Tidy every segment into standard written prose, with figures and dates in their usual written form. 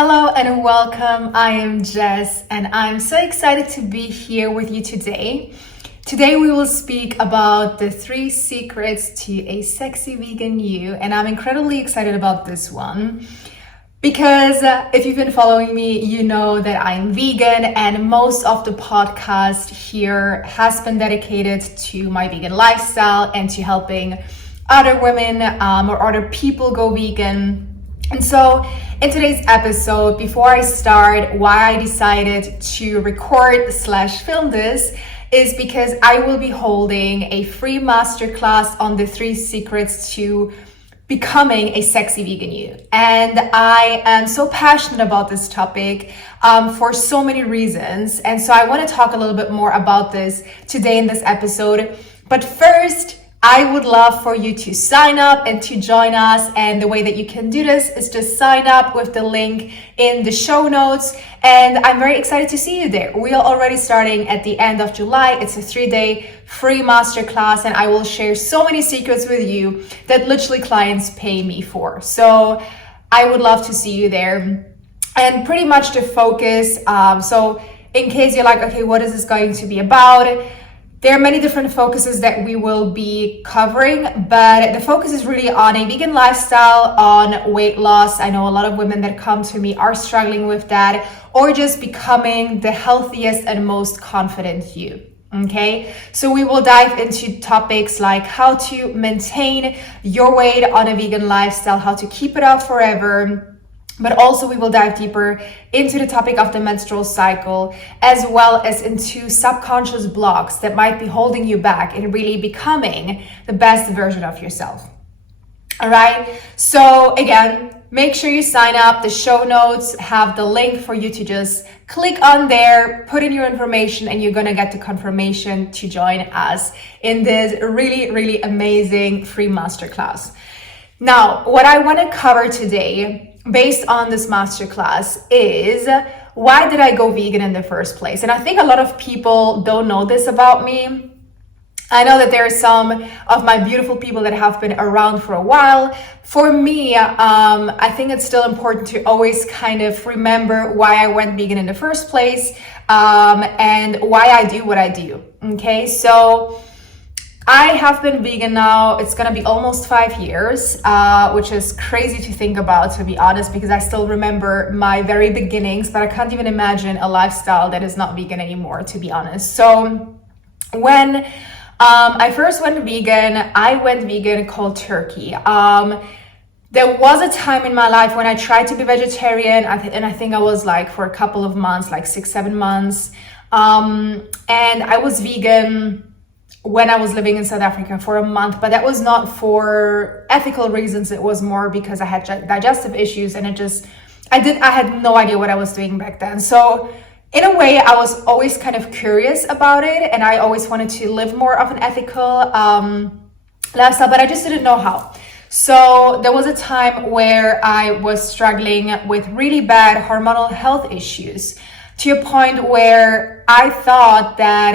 Hello and welcome. I am Jess and I'm so excited to be here with you today. Today we will speak about the 3 secrets to a sexy vegan you, and I'm incredibly excited about this one because if you've been following me, you know that I'm vegan and most of the podcast here has been dedicated to my vegan lifestyle and to helping other women or other people go vegan. And so in today's episode, before I start, why I decided to record/film this is because I will be holding a free masterclass on the 3 secrets to becoming a sexy vegan you. And I am so passionate about this topic for so many reasons. And so I want to talk a little bit more about this today in this episode. But first, I would love for you to sign up and to join us. And the way that you can do this is just sign up with the link in the show notes. And I'm very excited to see you there. We are already starting at the end of July. It's a 3-day free masterclass, and I will share so many secrets with you that literally clients pay me for. So I would love to see you there. And pretty much the focus, so in case you're like, okay, what is this going to be about? There are many different focuses that we will be covering, but the focus is really on a vegan lifestyle, on weight loss. I know a lot of women that come to me are struggling with that, or just becoming the healthiest and most confident you. Okay, so we will dive into topics like how to maintain your weight on a vegan lifestyle, how to keep it up forever. But also we will dive deeper into the topic of the menstrual cycle, as well as into subconscious blocks that might be holding you back in really becoming the best version of yourself. All right. So again, make sure you sign up. The show notes have the link for you to just click on there, put in your information, and you're going to get the confirmation to join us in this really, really amazing free masterclass. Now, what I want to cover today based on this masterclass is why did I go vegan in the first place? And I think a lot of people don't know this about me. I know that there are some of my beautiful people that have been around for a while. For me, I think it's still important to always kind of remember why I went vegan in the first place, and why I do what I do. Okay, so I have been vegan now, it's gonna be almost 5 years, which is crazy to think about, to be honest, because I still remember my very beginnings, but I can't even imagine a lifestyle that is not vegan anymore, to be honest. So when I first went vegan, I went vegan cold turkey. There was a time in my life when I tried to be vegetarian, and I think I was like for a couple of months, like 6-7 months, and I was vegan when I was living in South Africa for a month, but that was not for ethical reasons. It was more because I had digestive issues, and I had no idea what I was doing back then. So in a way, I was always kind of curious about it, and I always wanted to live more of an ethical lifestyle, but I just didn't know how. So there was a time where I was struggling with really bad hormonal health issues, to a point where I thought that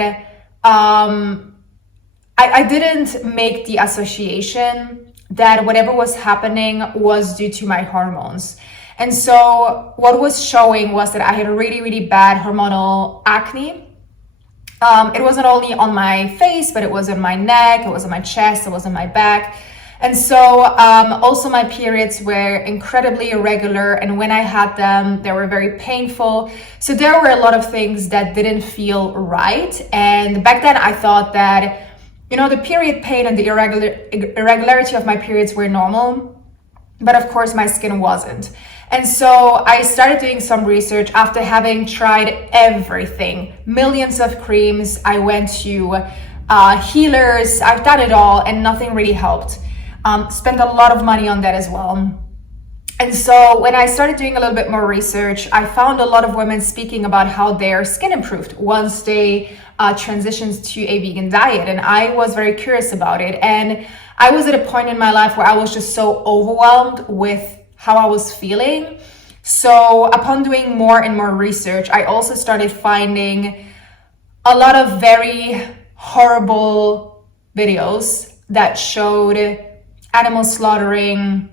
I didn't make the association that whatever was happening was due to my hormones. And so what was showing was that I had really, really bad hormonal acne. It wasn't only on my face, but it was on my neck, it was on my chest, it was on my back. And so also my periods were incredibly irregular, and when I had them, they were very painful. So there were a lot of things that didn't feel right. And back then I thought that, you know, the period pain and the irregularity of my periods were normal, but of course my skin wasn't. And so I started doing some research after having tried everything, millions of creams. I went to healers, I've done it all, and nothing really helped. Spent a lot of money on that as well. And so when I started doing a little bit more research, I found a lot of women speaking about how their skin improved once they transitioned to a vegan diet. And I was very curious about it. And I was at a point in my life where I was just so overwhelmed with how I was feeling. So upon doing more and more research, I also started finding a lot of very horrible videos that showed animal slaughtering,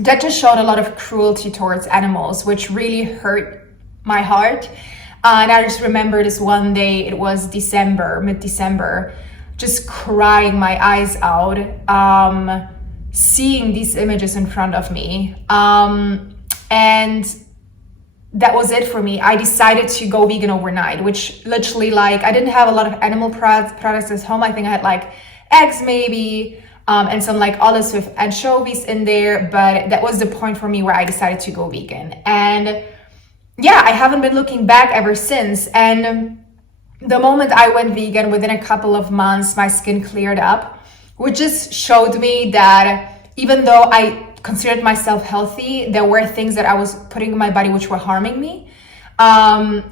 that just showed a lot of cruelty towards animals, which really hurt my heart. And I just remember this one day, it was December, mid-December, just crying my eyes out, seeing these images in front of me. And that was it for me. I decided to go vegan overnight, which literally, like, I didn't have a lot of animal products at home. I think I had like eggs maybe, and some like olives with anchovies in there. But that was the point for me where I decided to go vegan. And yeah, I haven't been looking back ever since. And the moment I went vegan, within a couple of months, my skin cleared up, which just showed me that even though I considered myself healthy, there were things that I was putting in my body which were harming me. And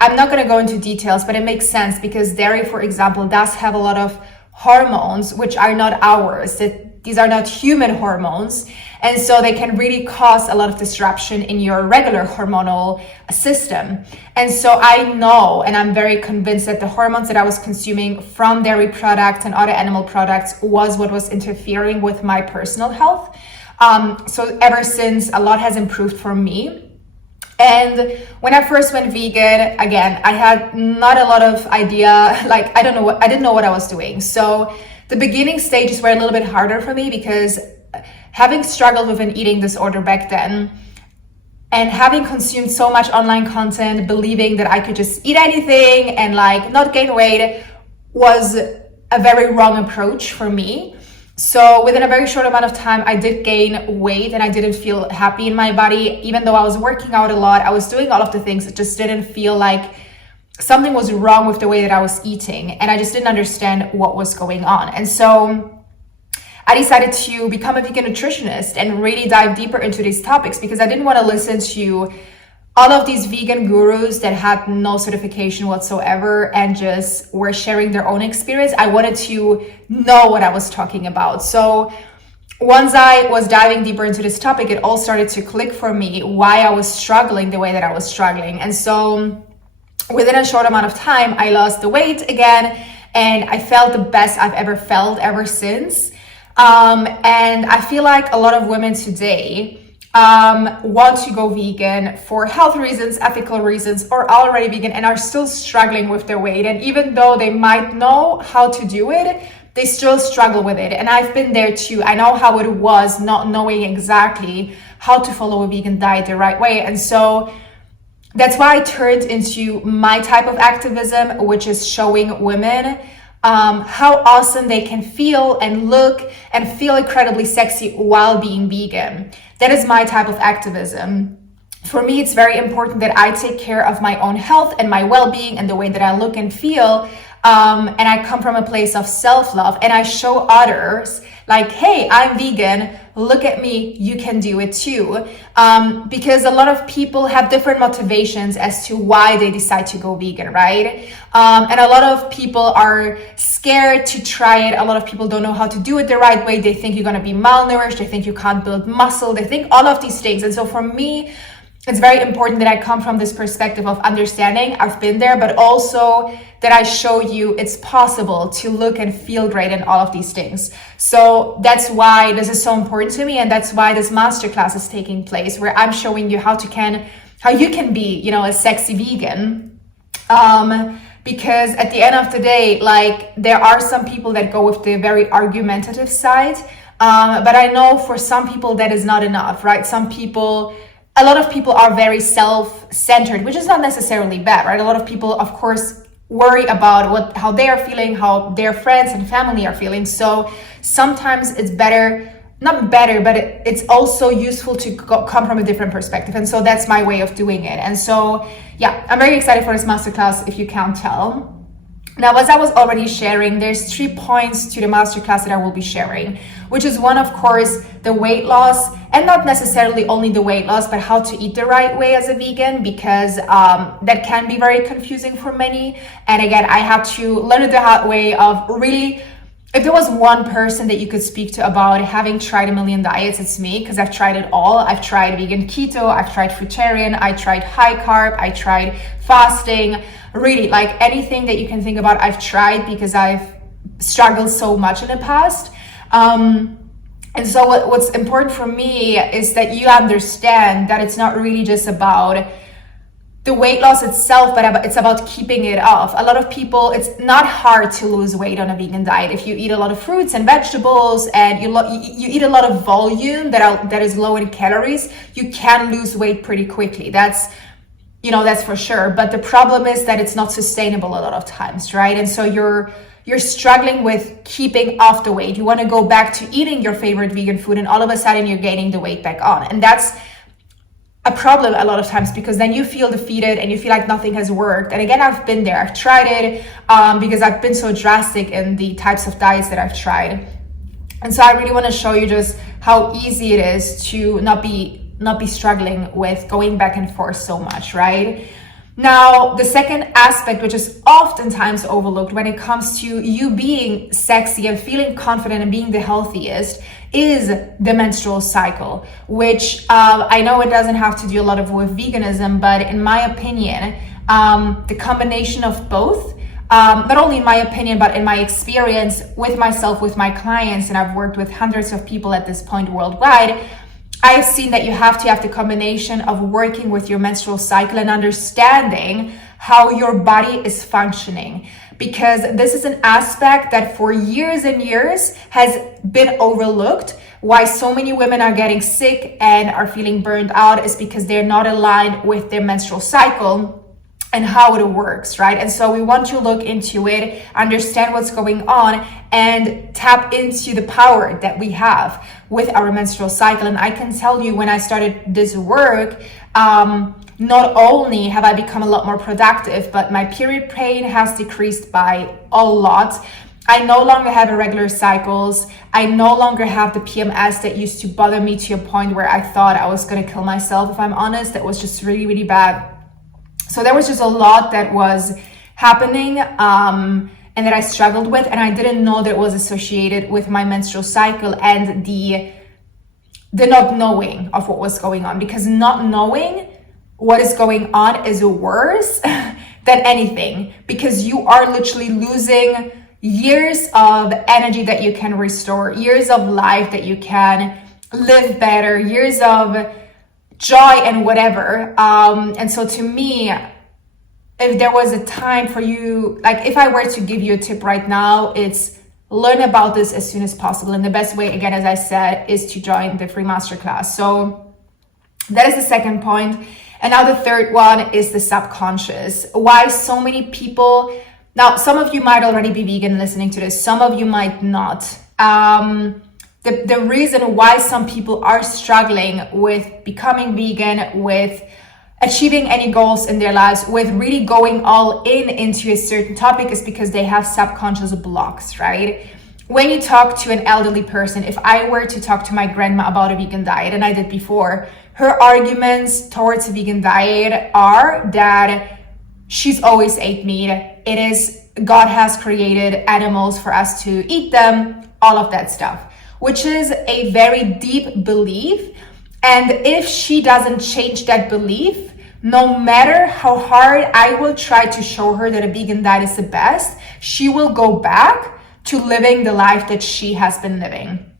I'm not going to go into details, but it makes sense because dairy, for example, does have a lot of hormones which are not ours. These are not human hormones. And so they can really cause a lot of disruption in your regular hormonal system. And so I know, and I'm very convinced that the hormones that I was consuming from dairy products and other animal products was what was interfering with my personal health. So ever since, a lot has improved for me. And when I first went vegan, again, I had not a lot of idea, like, I didn't know what I was doing. So the beginning stages were a little bit harder for me because having struggled with an eating disorder back then and having consumed so much online content, believing that I could just eat anything and like not gain weight was a very wrong approach for me. So within a very short amount of time, I did gain weight and I didn't feel happy in my body. Even though I was working out a lot, I was doing all of the things, it just didn't feel like something was wrong with the way that I was eating. And I just didn't understand what was going on. And so I decided to become a vegan nutritionist and really dive deeper into these topics because I didn't want to listen to all of these vegan gurus that had no certification whatsoever and just were sharing their own experience. I wanted to know what I was talking about. So once I was diving deeper into this topic, it all started to click for me why I was struggling the way that I was struggling. And so within a short amount of time, I lost the weight again and I felt the best I've ever felt ever since. And I feel like a lot of women today want to go vegan for health reasons, ethical reasons, or already vegan and are still struggling with their weight. And even though they might know how to do it, they still struggle with it. And I've been there too. I know how it was not knowing exactly how to follow a vegan diet the right way. And so that's why I turned into my type of activism, which is showing women how awesome they can feel and look and feel incredibly sexy while being vegan. That is my type of activism. For me, it's very important that I take care of my own health and my well-being and the way that I look and feel. And I come from a place of self-love and I show others like, hey, I'm vegan, look at me, you can do it too. Because a lot of people have different motivations as to why they decide to go vegan, right? And a lot of people are scared to try it. A lot of people don't know how to do it the right way. They think you're gonna be malnourished. They think you can't build muscle. They think all of these things. And so for me, it's very important that I come from this perspective of understanding. I've been there, but also that I show you it's possible to look and feel great in all of these things. So that's why this is so important to me. And that's why this masterclass is taking place, where I'm showing you how you can be, a sexy vegan. Because at the end of the day, like, there are some people that go with the very argumentative side. But I know for some people that is not enough, right? A lot of people are very self-centered, which is not necessarily bad, right? A lot of people, of course, worry about how they are feeling, how their friends and family are feeling. So sometimes it's it's also useful to come from a different perspective. And so that's my way of doing it. And so, yeah, I'm very excited for this masterclass, if you can't tell. Now, as I was already sharing, there's 3 points to the masterclass that I will be sharing, which is one, of course, the weight loss, and not necessarily only the weight loss, but how to eat the right way as a vegan, because that can be very confusing for many. And again, I had to learn it the hard way of really, if there was one person that you could speak to about having tried a million diets, it's me, because I've tried it all. I've tried vegan keto, I've tried fruitarian, I tried high carb, I tried fasting, really like anything that you can think about, I've tried because I've struggled so much in the past. And so what's important for me is that you understand that it's not really just about the weight loss itself, but it's about keeping it off. A lot of people, it's not hard to lose weight on a vegan diet. If you eat a lot of fruits and vegetables and you eat a lot of volume that is low in calories, you can lose weight pretty quickly. That's for sure. But the problem is that it's not sustainable a lot of times, right? And so you're struggling with keeping off the weight. You want to go back to eating your favorite vegan food, and all of a sudden you're gaining the weight back on. And that's a problem a lot of times, because then you feel defeated and you feel like nothing has worked. And again, I've been there. I've tried it because I've been so drastic in the types of diets that I've tried. And so I really want to show you just how easy it is to not be struggling with going back and forth so much, right? Now, the second aspect, which is oftentimes overlooked when it comes to you being sexy and feeling confident and being the healthiest, is the menstrual cycle, which I know it doesn't have to do a lot with veganism, but in my opinion, the combination of both, not only in my opinion, but in my experience with myself, with my clients, and I've worked with hundreds of people at this point worldwide, I've seen that you have to have the combination of working with your menstrual cycle and understanding how your body is functioning. Because this is an aspect that for years and years has been overlooked. Why so many women are getting sick and are feeling burned out is because they're not aligned with their menstrual cycle and how it works, right? And so we want to look into it, understand what's going on, and tap into the power that we have with our menstrual cycle. And I can tell you, when I started this work, not only have I become a lot more productive, but my period pain has decreased by a lot. I no longer have irregular cycles. I no longer have the PMS that used to bother me to a point where I thought I was gonna kill myself, if I'm honest. That was just really, really bad. So there was just a lot that was happening and that I struggled with, and I didn't know that it was associated with my menstrual cycle and the not knowing of what was going on, because not knowing what is going on is worse than anything, because you are literally losing years of energy that you can restore, years of life that you can live better, years of joy and whatever. And so to me, if there was a time for you, like if I were to give you a tip right now, it's learn about this as soon as possible. And the best way, again, as I said, is to join the free masterclass. So that is the second point. And now the third one is the subconscious. Why so many people, now some of you might already be vegan listening to this, some of you might not. The reason why some people are struggling with becoming vegan, with achieving any goals in their lives, with really going all in into a certain topic, is because they have subconscious blocks, right? When you talk to an elderly person, if I were to talk to my grandma about a vegan diet, and I did before, her arguments towards a vegan diet are that she's always ate meat. It is, God has created animals for us to eat them, all of that stuff, which is a very deep belief. And if she doesn't change that belief, no matter how hard I will try to show her that a vegan diet is the best, she will go back to living the life that she has been living.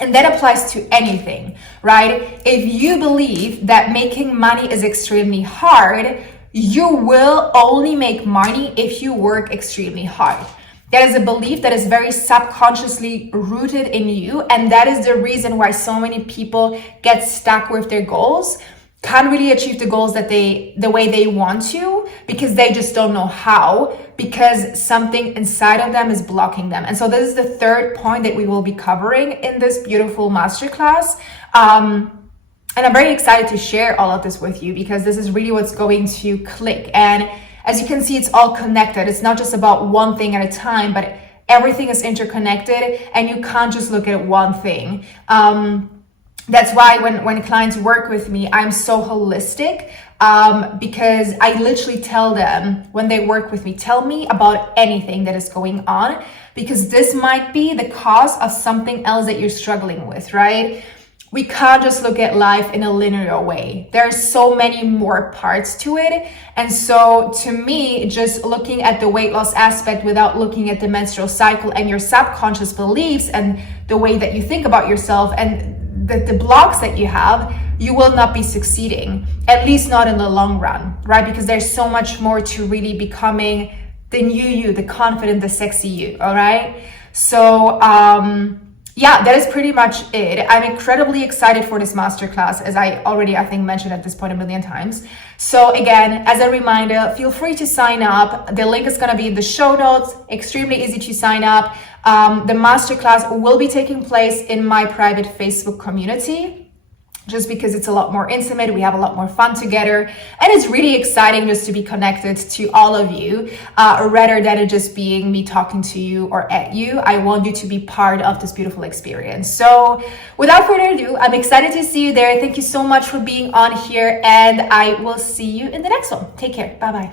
And that applies to anything, right? If you believe that making money is extremely hard, you will only make money if you work extremely hard. That is a belief that is very subconsciously rooted in you. And that is the reason why so many people get stuck with their goals, can't really achieve the goals that the way they want to, because they just don't know how, because something inside of them is blocking them. And so this is the third point that we will be covering in this beautiful masterclass. And I'm very excited to share all of this with you, because this is really what's going to click. And as you can see, it's all connected. It's not just about one thing at a time, but everything is interconnected, and you can't just look at one thing. That's why when clients work with me, I'm so holistic, because I literally tell them when they work with me, tell me about anything that is going on, because this might be the cause of something else that you're struggling with, right? we can't just look at life in a linear way. There's so many more parts to it. And so to me, just looking at the weight loss aspect without looking at the menstrual cycle and your subconscious beliefs and the way that you think about yourself and the blocks that you have, you will not be succeeding, at least not in the long run, right? Because there's so much more to really becoming the new you, the confident, the sexy you, all right? So, yeah, that is pretty much it. I'm incredibly excited for this masterclass, as I already, I think, mentioned at this point a million times. So again, as a reminder, feel free to sign up. The link is going to be in the show notes. Extremely easy to sign up. The masterclass will be taking place in my private Facebook community, just because it's a lot more intimate. We have a lot more fun together. And it's really exciting just to be connected to all of you, rather than it just being me talking to you or at you. I want you to be part of this beautiful experience. So without further ado, I'm excited to see you there. Thank you so much for being on here, and I will see you in the next one. Take care. Bye-bye.